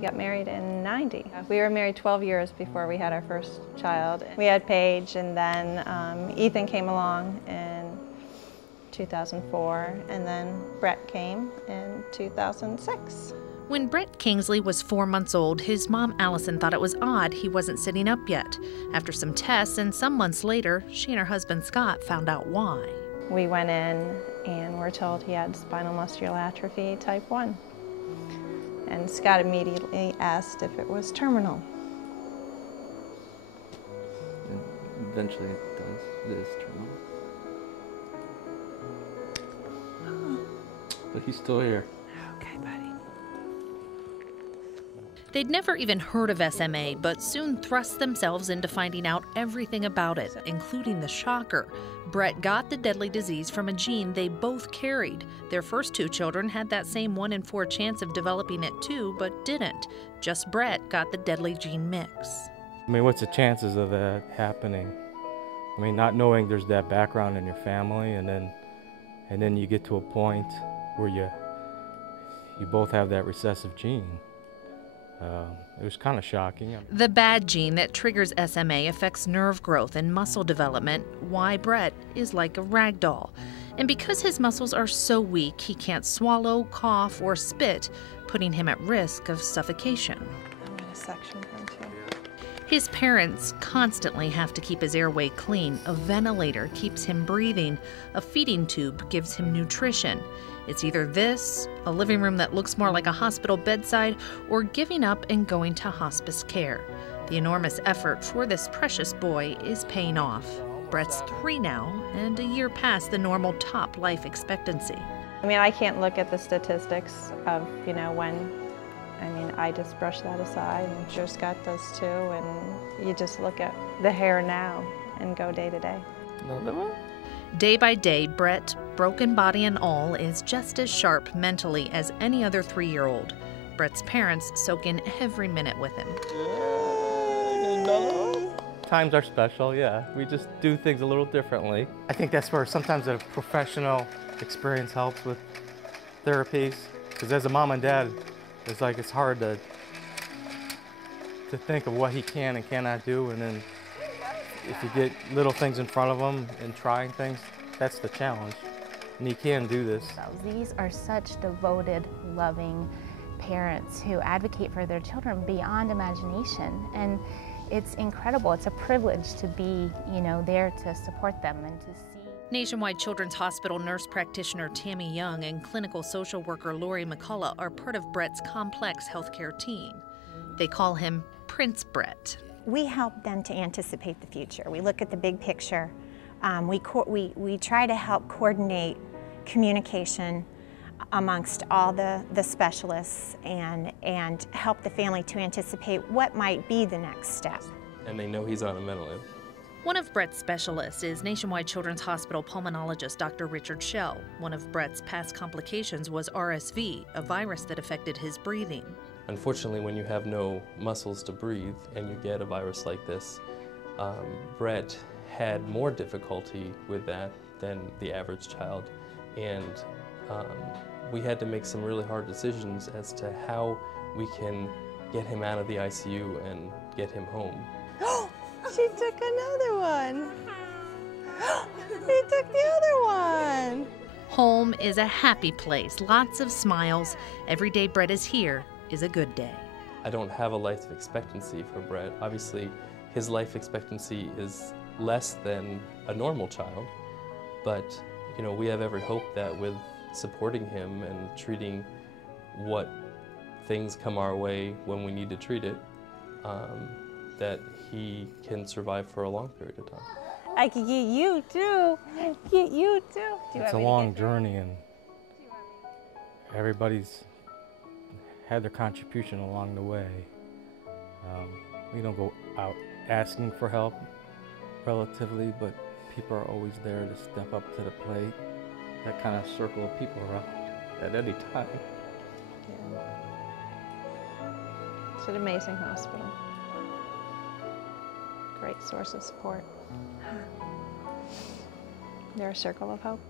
We got married in '90. We were married 12 years before we had our first child. We had Paige, and then Ethan came along in 2004, and then Bret came in 2006. When Bret Kingsley was 4 months old, his mom Allison thought it was odd he wasn't sitting up yet. After some tests and some months later, she and her husband Scott found out why. We went in and were told he had spinal muscular atrophy type 1. And Scott immediately asked if it was terminal. And eventually it does. It is terminal. But he's still here. Okay, buddy. They'd never even heard of SMA, but soon thrust themselves into finding out everything about it, including the shocker. Bret got the deadly disease from a gene they both carried. Their first 2 children had that same 1 in 4 chance of developing it too, but didn't. Just Bret got the deadly gene mix. I mean, what's the chances of that happening? I mean, not knowing there's that background in your family, and then you get to a point where you both have that recessive gene. It was kind of shocking. The bad gene that triggers SMA affects nerve growth and muscle development, why Bret is like a rag doll. And because his muscles are so weak, he can't swallow, cough, or spit, putting him at risk of suffocation. I'm going to section him too. His parents constantly have to keep his airway clean. A ventilator keeps him breathing. A feeding tube gives him nutrition. It's either this, a living room that looks more like a hospital bedside, or giving up and going to hospice care. The enormous effort for this precious boy is paying off. Bret's 3 now, and a year past the normal top life expectancy. I mean, I can't look at the statistics of, when, I just brush that aside, and I'm sure Scott does too, and you just look at the hair now and go day to day. Another one? Day by day, Bret, broken body and all, is just as sharp mentally as any other 3-year-old. Bret's parents soak in every minute with him. Times are special, yeah. We just do things a little differently. I think that's where sometimes a professional experience helps with therapies. Because as a mom and dad, it's hard to think of what he can and cannot do, and then if you get little things in front of him and trying things, that's the challenge. And he can do this. These are such devoted, loving parents who advocate for their children beyond imagination. And it's incredible. It's a privilege to be, there to support them and to see. Nationwide Children's Hospital nurse practitioner Tammy Young and clinical social worker Lori McCullough are part of Bret's complex healthcare team. They call him Prince Bret. We help them to anticipate the future. We look at the big picture. We try to help coordinate communication amongst all the specialists and help the family to anticipate what might be the next step. And they know he's on a ventilator. One of Bret's specialists is Nationwide Children's Hospital pulmonologist Dr. Richard Schell. One of Bret's past complications was RSV, a virus that affected his breathing. Unfortunately, when you have no muscles to breathe and you get a virus like this, Bret had more difficulty with that than the average child. And we had to make some really hard decisions as to how we can get him out of the ICU and get him home. She took another one. He took the other one. Home is a happy place, lots of smiles. Every day Bret is here is a good day. I don't have a life expectancy for Bret. Obviously, his life expectancy is less than a normal child, but we have every hope that with supporting him and treating what things come our way when we need to treat it, that he can survive for a long period of time. I can get you too. Get you too. It's a long journey, and everybody's had their contribution along the way. We don't go out asking for help relatively, but people are always there to step up to the plate. That kind of circle of people around at any time. Yeah. It's an amazing hospital. Great source of support. They're a circle of hope.